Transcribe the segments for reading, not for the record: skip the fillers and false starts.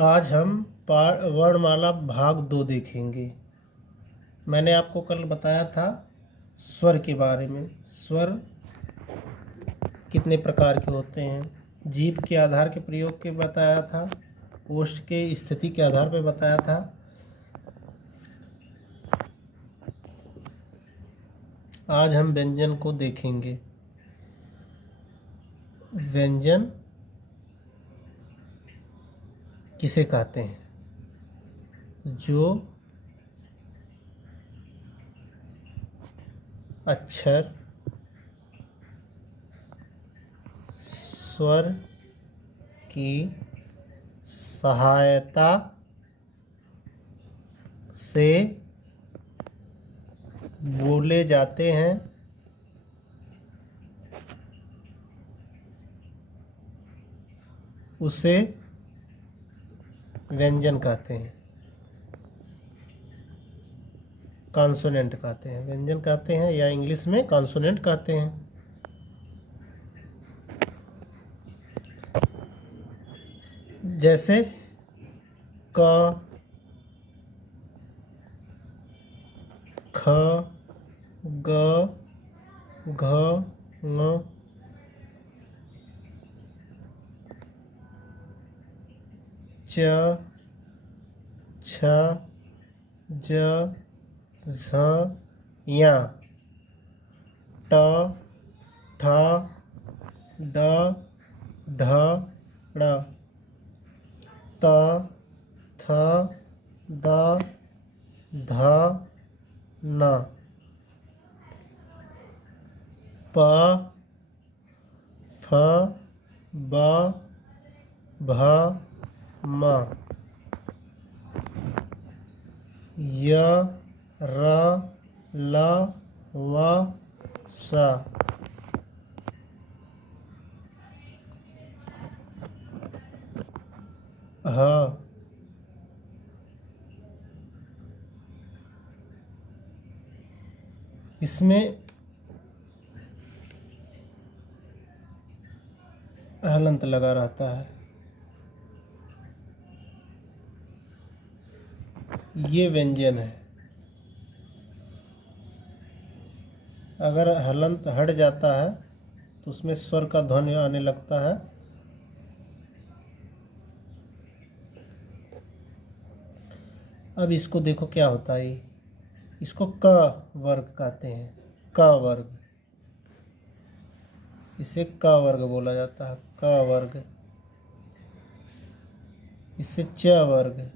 आज हम वर्णमाला भाग 2 देखेंगे। मैंने आपको कल बताया था स्वर के बारे में। स्वर कितने प्रकार के होते हैं, जीभ के आधार के प्रयोग के बताया था, ओष्ठ के स्थिति के आधार पर बताया था। आज हम व्यंजन को देखेंगे। व्यंजन किसे कहते हैं? जो अक्षर स्वर की सहायता से बोले जाते हैं, उसे व्यंजन कहते हैं। कॉन्सोनेंट कहते हैं, व्यंजन कहते हैं, या इंग्लिश में कॉन्सोनेंट कहते हैं। जैसे क, ख, ग, घ, ङ, च, छ, ज, झ, ञ, ट, ठ, ड, ढ, ड़, त, थ, द, ध, न, प, फ, ब, भ, म, य, र, ल, व, स, ह। इसमें हलंत लगा रहता है। ये व्यंजन है। अगर हलंत हट जाता है तो उसमें स्वर का ध्वनि आने लगता है। अब इसको देखो क्या होता है। इसको क वर्ग कहते हैं। क वर्ग, इसे क वर्ग बोला जाता है। क वर्ग, इसे च वर्ग,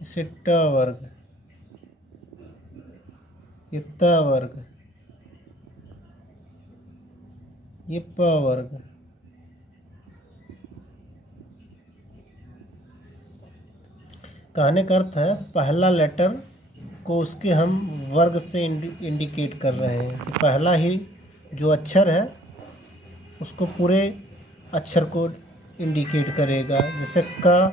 इसे ट वर्ग, ये त वर्ग, ये प वर्ग। कहने का अर्थ है पहला लेटर को उसके हम वर्ग से इंडिकेट कर रहे हैं कि पहला ही जो अक्षर है उसको पूरे अक्षर को इंडिकेट करेगा। जैसे क,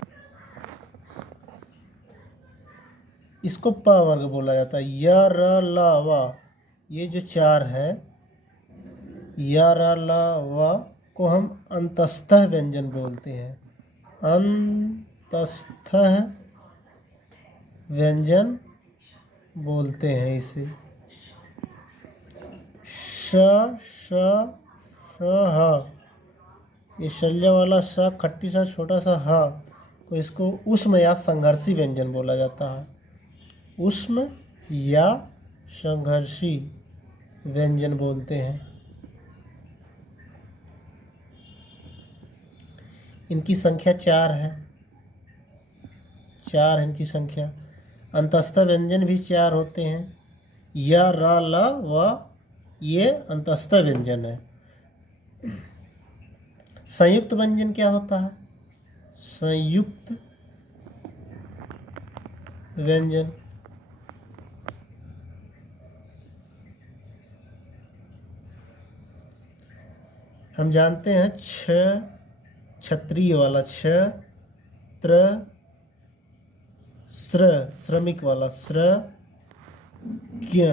इसको प वर्ग बोला जाता है। य, र, ल, व, ये जो चार है, य, र, ल, व को हम अंतस्थः व्यंजन बोलते हैं। अंतस्थः व्यंजन बोलते हैं इसे। श, श, श, ह, ये शल्य वाला श, खट्टी सा छोटा सा ह को इसको ऊष्म या संघर्षी व्यंजन बोला जाता है। ऊष्म या संघर्षी व्यंजन बोलते हैं। इनकी संख्या 4 है। 4 इनकी संख्या। अंतस्थ व्यंजन भी 4 होते हैं। य, र, ल, व, ये अंतस्थ व्यंजन है। संयुक्त व्यंजन क्या होता है? संयुक्त व्यंजन हम जानते हैं क्षत्रिय वाला छ, त्र, स्र, श्रमिक वाला स्र, ज्ञ,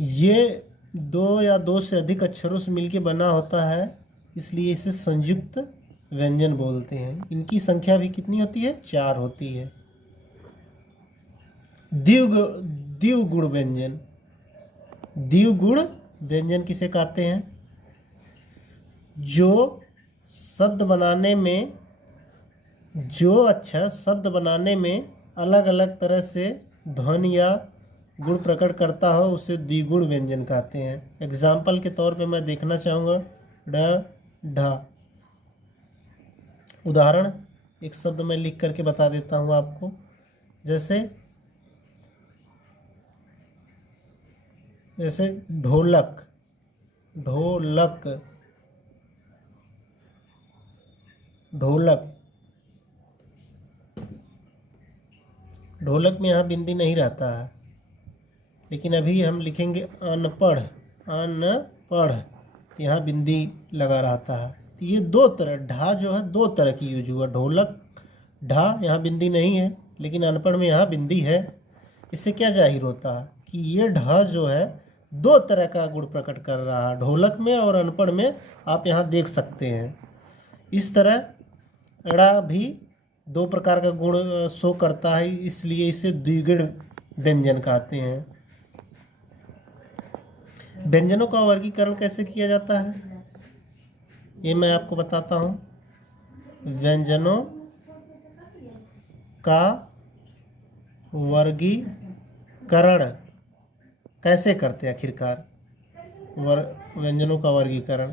ये दो या दो से अधिक अक्षरों से मिलकर बना होता है, इसलिए इसे संयुक्त व्यंजन बोलते हैं। इनकी संख्या भी कितनी होती है? 4 होती है। द्विगुण व्यंजन। द्विगुण व्यंजन किसे कहते हैं? जो अक्षर शब्द बनाने में अलग अलग तरह से ध्वनि या गुण प्रकट करता हो, उसे द्विगुण व्यंजन कहते हैं। एग्जाम्पल के तौर पे मैं देखना चाहूँगा ड ढ। उदाहरण एक शब्द मैं लिख करके बता देता हूँ आपको, जैसे ढोलक। ढोलक ढोलक ढोलक में यहाँ बिंदी नहीं रहता है, लेकिन अभी हम लिखेंगे अनपढ़। अनपढ़ तो यहाँ बिंदी लगा रहता है। तो ये दो तरह, ढा जो है दो तरह की यूज हुआ। ढोलक ढा यहाँ बिंदी नहीं है, लेकिन अनपढ़ में यहाँ बिंदी है। इससे क्या जाहिर होता है कि ये ढा जो है दो तरह का गुण प्रकट कर रहा है, ढोलक में और अनपढ़ में। आप यहाँ देख सकते हैं। इस तरह ड़ा भी दो प्रकार का गुण शो करता है, इसलिए इसे द्विगुण व्यंजन कहते हैं। व्यंजनों का वर्गीकरण कैसे किया जाता है, ये मैं आपको बताता हूँ। व्यंजनों का वर्गीकरण कैसे करते हैं आखिरकार? व्यंजनों का वर्गीकरण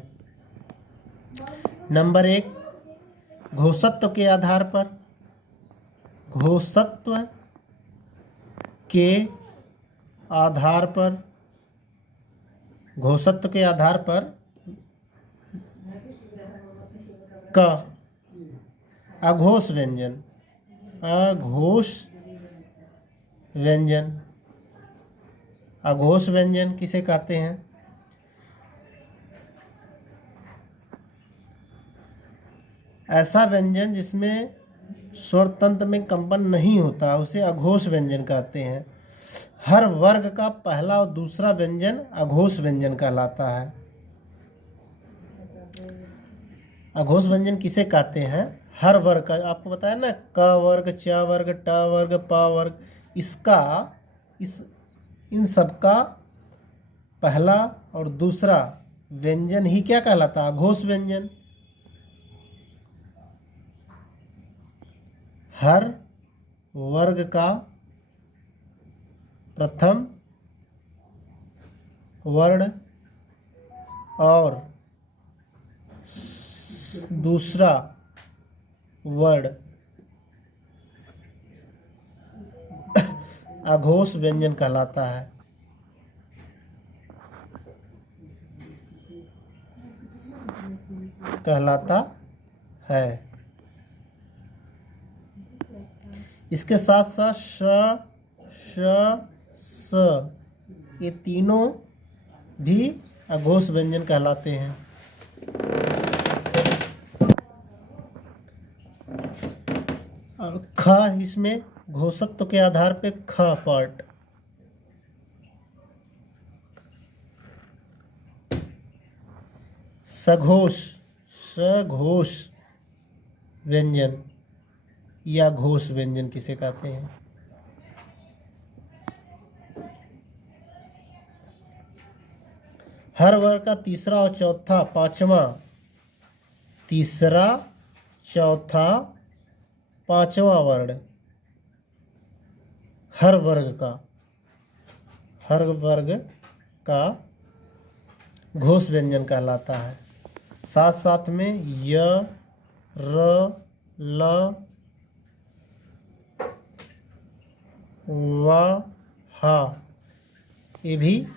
नंबर 1, घोषत्व के आधार पर। घोषत्व के आधार पर, घोषत्व के आधार पर क अघोष व्यंजन। अघोष व्यंजन। अघोष व्यंजन किसे कहते हैं? ऐसा व्यंजन जिसमें स्वर तंत्र में कंपन नहीं होता, उसे अघोष व्यंजन कहते हैं। हर वर्ग का पहला और दूसरा व्यंजन अघोष व्यंजन कहलाता है। अघोष व्यंजन किसे कहते हैं? हर वर्ग का, आपको बताया ना, क वर्ग, च वर्ग, ट वर्ग, प वर्ग, इन सब का पहला और दूसरा व्यंजन ही क्या कहलाता है? अघोष व्यंजन। हर वर्ग का प्रथम वर्ण और दूसरा वर्ण अघोष व्यंजन कहलाता है। इसके साथ साथ श, श, स, ये तीनों भी अघोष व्यंजन कहलाते हैं। और ख, इसमें घोषत्व के आधार पे ख पार्ट। सघोष, सघोष व्यंजन या घोष व्यंजन किसे कहते हैं? हर वर्ग का तीसरा और चौथा, पांचवा, तीसरा, चौथा, पांचवा वर्ण हर वर्ग का घोष व्यंजन कहलाता है। साथ साथ में य, र, ल, व, ह, ये भी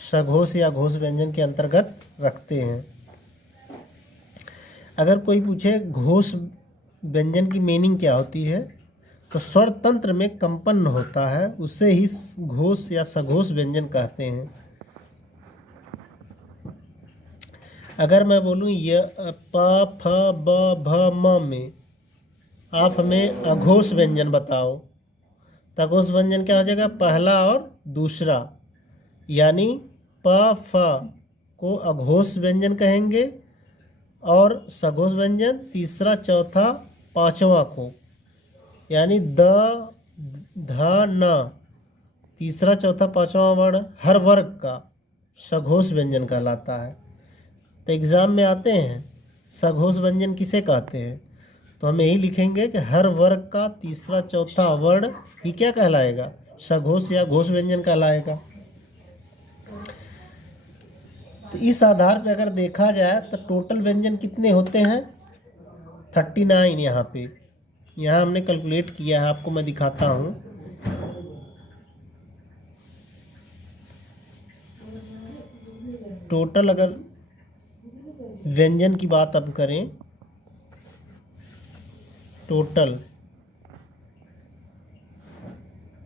सघोष या घोष व्यंजन के अंतर्गत रखते हैं। अगर कोई पूछे घोष व्यंजन की मीनिंग क्या होती है, तो स्वर तंत्र में कंपन होता है, उसे ही घोष या सघोष व्यंजन कहते हैं। अगर मैं बोलूँ य, प, फ, ब, भ, म में आप हमें अघोष व्यंजन बताओ, तो अघोष व्यंजन क्या हो जाएगा? पहला और दूसरा, यानी प फ को अघोष व्यंजन कहेंगे और सघोष व्यंजन तीसरा चौथा पांचवा को, यानी द ध न तीसरा चौथा पांचवा वर्ण हर वर्ग का सघोष व्यंजन कहलाता है। तो एग्जाम में आते हैं सघोष व्यंजन किसे कहते हैं, तो हम यही लिखेंगे कि हर वर्ग का तीसरा चौथा वर्ण ही क्या कहलाएगा, सघोष या घोष व्यंजन कहलाएगा। तो इस आधार पर अगर देखा जाए तो टोटल व्यंजन कितने होते हैं, 39। यहाँ हमने कैलकुलेट किया है, आपको मैं दिखाता हूँ। टोटल अगर व्यंजन की बात हम करें, टोटल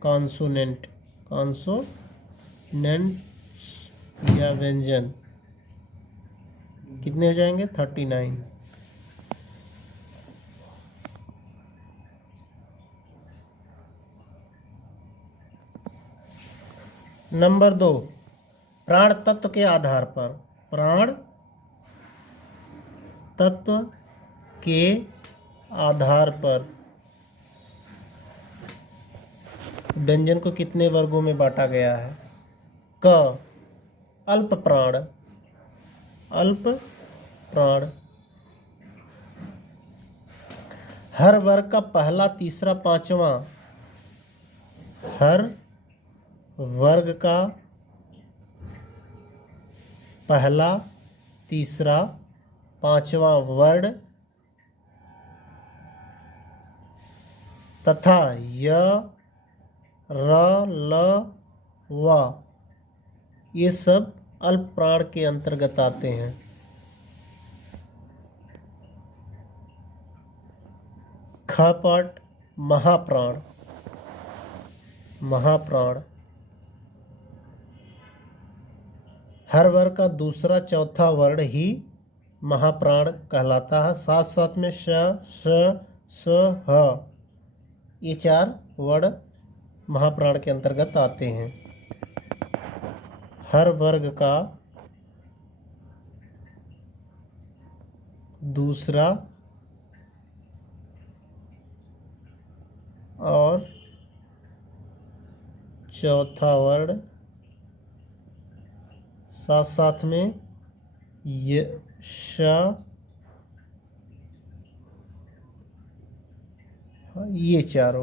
कॉन्सोनेंट या व्यंजन कितने हो जाएंगे, 39। नंबर 2, प्राण तत्व के आधार पर, प्राण तत्व के आधार पर व्यंजन को कितने वर्गों में बांटा गया है। क अल्प प्राण, हर वर्ग का पहला तीसरा पांचवा, हर वर्ग का पहला तीसरा पांचवा वर्ण तथा य र ल व ये सब अल्प प्राण के अंतर्गत आते हैं। ख पाठ महाप्राण, हर वर्ग का दूसरा चौथा वर्ण ही महाप्राण कहलाता है। साथ साथ में श ह ये 4 वर्ण महाप्राण के अंतर्गत आते हैं। हर वर्ग का दूसरा और चौथा वर्ण, साथ साथ में ये ये 4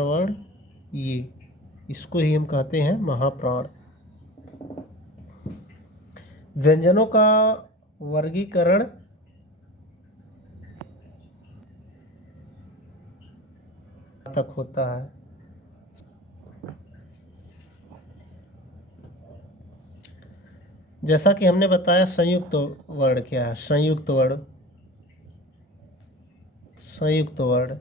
वर्ड ये, इसको ही हम कहते हैं महाप्राण। व्यंजनों का वर्गीकरण तक होता है। जैसा कि हमने बताया संयुक्त वर्ण क्या है। संयुक्त वर्ण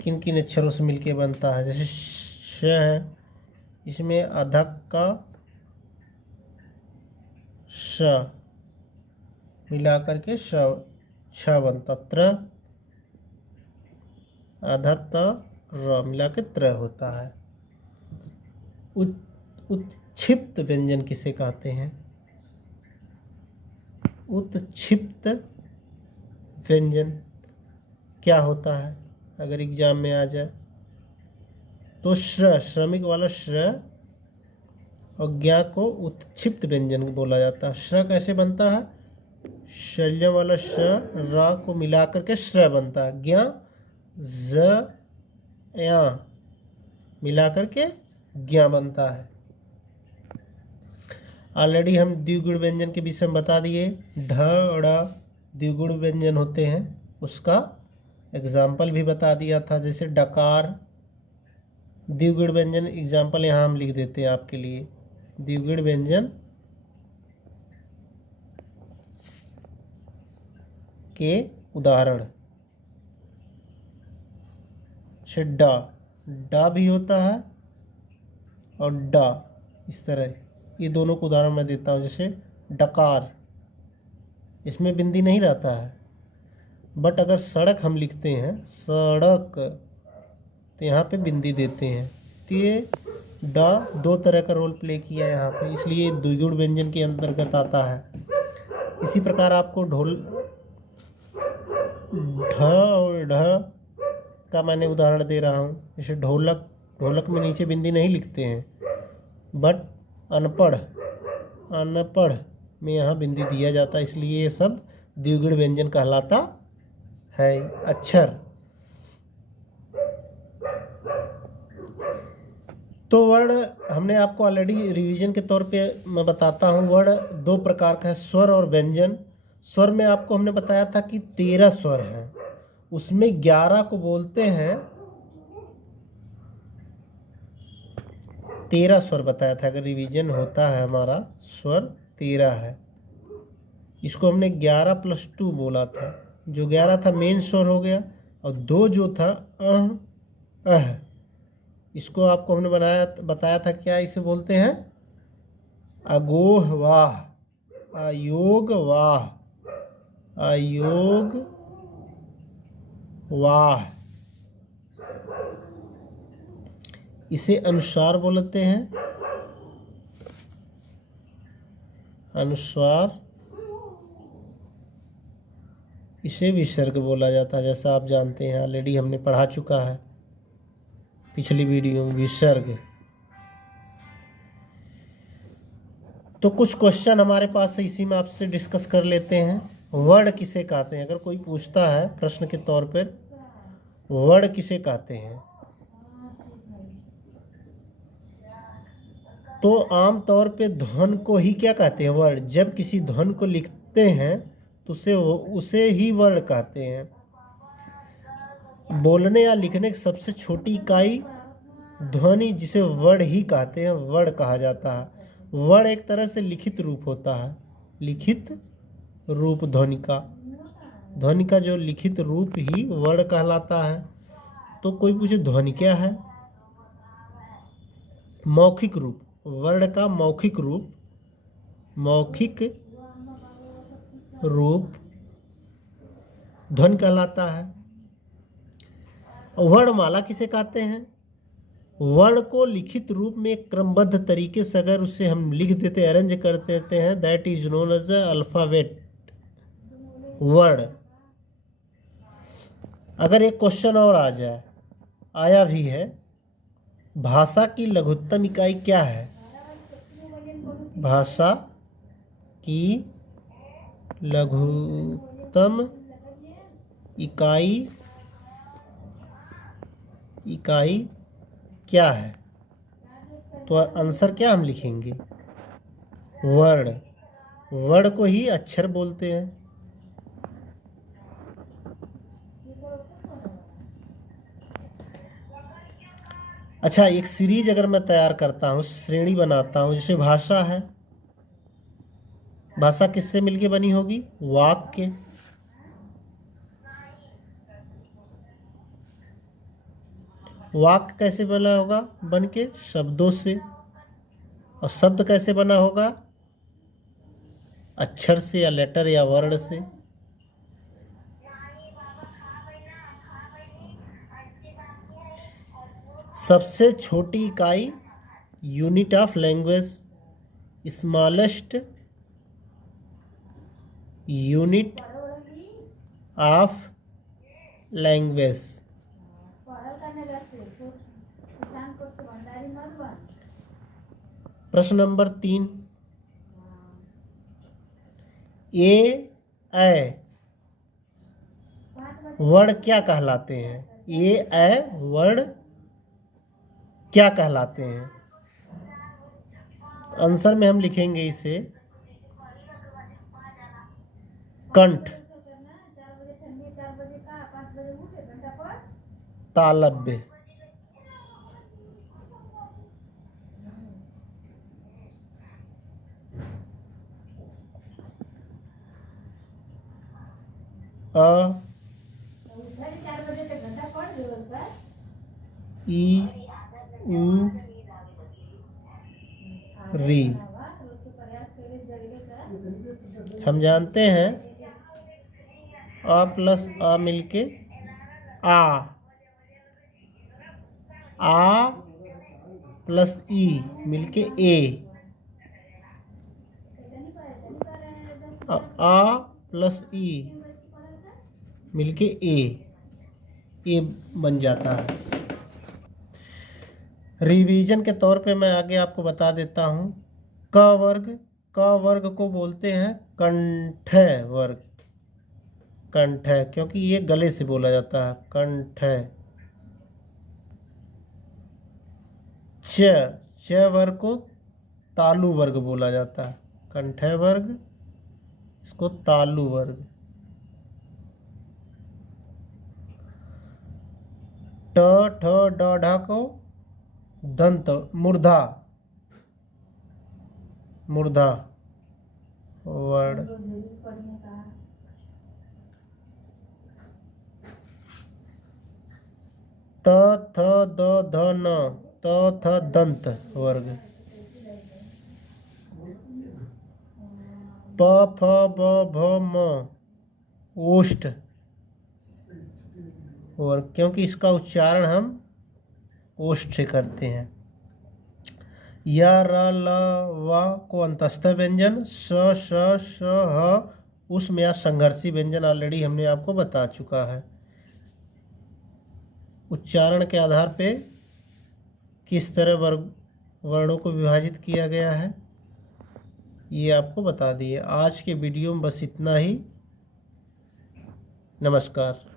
किन किन अक्षरों से मिलके बनता है। जैसे श है, इसमें अधक का श मिलाकर के श बनता, त्र अधत र मिला के त्र होता है। उत्क्षिप्त व्यंजन किसे कहते हैं। उत्क्षिप्त व्यंजन क्या होता है, अगर एग्जाम में आ जाए तो श्रमिक वाला श्र और ज्ञा को उत्क्षिप्त व्यंजन बोला जाता है। श्र कैसे बनता है, शल्य वाला श रा को मिलाकर के श्र बनता है। ज्ञा ज या मिलाकर के ज्ञा बनता है। ऑलरेडी हम द्विगुण व्यंजन के विषय में बता दिए। ढ ड़ द्विगुण व्यंजन होते हैं, उसका एग्जाम्पल भी बता दिया था। जैसे डकार द्विगुण व्यंजन, एग्जाम्पल यहाँ हम लिख देते हैं आपके लिए। द्विगुण व्यंजन के उदाहरण से डा भी होता है और डा, इस तरह ये दोनों को उदाहरण मैं देता हूँ। जैसे डकार, इसमें बिंदी नहीं रहता है, बट अगर सड़क हम लिखते हैं सड़क तो यहाँ पे बिंदी देते हैं। तो ये ड दो तरह का रोल प्ले किया यहाँ पे, इसलिए द्विगुण व्यंजन के अंतर्गत आता है। इसी प्रकार आपको ढ और ढ का मैंने उदाहरण दे रहा हूँ। जैसे ढोलक, ढोलक में नीचे बिंदी नहीं लिखते हैं, बट अनपढ़, अनपढ़ में यहाँ बिंदी दिया जाता है, इसलिए ये शब्द द्विगुण व्यंजन कहलाता है। अक्षर, तो वर्ण हमने आपको ऑलरेडी रिवीजन के तौर पे मैं बताता हूँ। वर्ण दो प्रकार का है, स्वर और व्यंजन। स्वर में आपको हमने बताया था कि 13 स्वर हैं, उसमें 11 को बोलते हैं, 13 स्वर बताया था। अगर रिवीजन होता है हमारा, स्वर 13 है, इसको हमने 11 + 2 बोला था। जो 11 था मेन स्वर हो गया, और 2 जो था अह, इसको आपको हमने बताया था क्या इसे बोलते हैं, अगोह वाह, अयोग वाह, अयोग वाह। इसे अनुस्वार बोलते हैं, अनुस्वार। इसे विसर्ग बोला जाता है, जैसा आप जानते हैं, ऑलरेडी हमने पढ़ा चुका है पिछली वीडियो में, विसर्ग। तो कुछ क्वेश्चन हमारे पास है, इसी में आपसे डिस्कस कर लेते हैं। वर्ण किसे कहते हैं? अगर कोई पूछता है प्रश्न के तौर पर, वर्ण किसे कहते हैं, तो आम तौर पे ध्वन को ही क्या कहते हैं, वर्ण। जब किसी ध्वन को लिखते हैं तो उसे ही वर्ण कहते हैं। बोलने या लिखने की सबसे छोटी इकाई ध्वनि, जिसे वर्ण ही कहते हैं, वर्ण कहा जाता है। वर्ण एक तरह से लिखित रूप होता है, लिखित रूप ध्वनि का, ध्वनि का जो लिखित रूप ही वर्ण कहलाता है। तो कोई पूछे ध्वनि क्या है? मौखिक रूप, वर्ण का मौखिक रूप, मौखिक रूप ध्वनि कहलाता है। वर्णमाला किसे कहते हैं? वर्ण को लिखित रूप में क्रमबद्ध तरीके से अगर उसे हम लिख देते, अरेंज कर देते हैं, that is known as alphabet, वर्ण। अगर एक क्वेश्चन और आ जाए, आया भी है, भाषा की लघुत्तम इकाई क्या है? भाषा की लघुत्तम इकाई क्या है? तो आंसर क्या हम लिखेंगे? वर्ण। वर्ण को ही अक्षर बोलते हैं। अच्छा, एक सीरीज अगर मैं तैयार करता हूँ, श्रेणी बनाता हूँ, जैसे भाषा है, भाषा किससे मिलके बनी होगी? वाक्य। वाक्य कैसे बना होगा? बन के शब्दों से। और शब्द कैसे बना होगा? अक्षर से या लेटर या वर्ण से। सबसे छोटी इकाई unit of language, smallest unit of language. प्रश्न नंबर 3, ए वर्ण क्या कहलाते हैं? ए वर्ण क्या कहलाते हैं? आंसर में हम लिखेंगे इसे कंठ, तालव्य। अ, ई, उ, री। हम जानते हैं अ प्लस अ मिलके आ प्लस ई मिलके ए, आ प्लस ई मिलके ए बन जाता है। रिवीजन के तौर पे मैं आगे आपको बता देता हूँ। क वर्ग को बोलते हैं कंठ वर्ग, कंठ, क्योंकि ये गले से बोला जाता है, कंठ। च वर्ग को तालु वर्ग बोला जाता है, कंठ वर्ग, इसको तालु वर्ग। ट ठ ड ढ को दंत मूर्धा, मूर्धा वर्ण। त थ द ध न, त थ दंत वर्ग। प फ ब भ म ओष्ठ वर्ग, क्योंकि इसका उच्चारण हम ओष्ठ से करते हैं। य र ल व को अंतस्थ व्यंजन, स श श ह उसमें या संघर्षी व्यंजन ऑलरेडी हमने आपको बता चुका है। उच्चारण के आधार पे किस तरह वर्णों को विभाजित किया गया है ये आपको बता दिए। आज के वीडियो में बस इतना ही। नमस्कार।